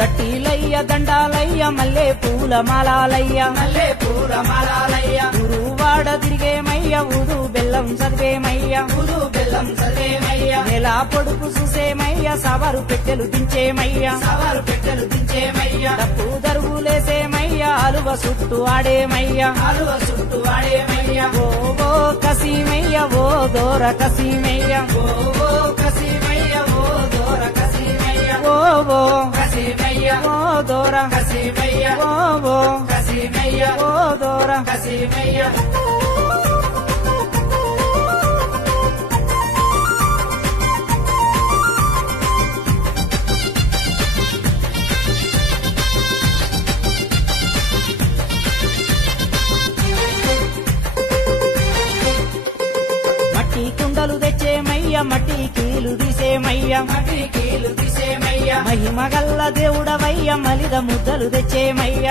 దట్టిలయ్య దండాలయ్య మల్లె పూల మాలాలయ్య మల్లె పూల మాలాలయ్య గురువాడ తిరిగేమయ్య ఊదు బెల్లం చదివేమయ్య ఊదు బెల్లం చదివేమయ్య నెల పొడుపు చూసేమయ్య సవరు పెట్టెలు దించేమయ్య సవారు పెట్టెలు దించేమయ్య తప్పు దరువులేసేమయ్య అలువ చుట్టూ ఆడేమయ్య ఆలువ చుట్టూ వాడేమయ్య ఓ ఓ కసీమయ్య ఓ దోర కసీమయ్య ఓ ఓ కసీమయ్య ఓ దోర కసీమయ్య ఓ ఓ కసీమయ్య ఓ దోర కసీమయ్య ఓ ఓ కసీమయ్య ఓ దోర కసీమయ్య మట్టి కుండలు తెచ్చేమయ్య మట్టి కీలు తీసేమయ్య మట్టి కీలు తీసేమయ్య మహిమగల్ల దేవుడవయ్య మలిద ముద్దలు తెచ్చేమయ్య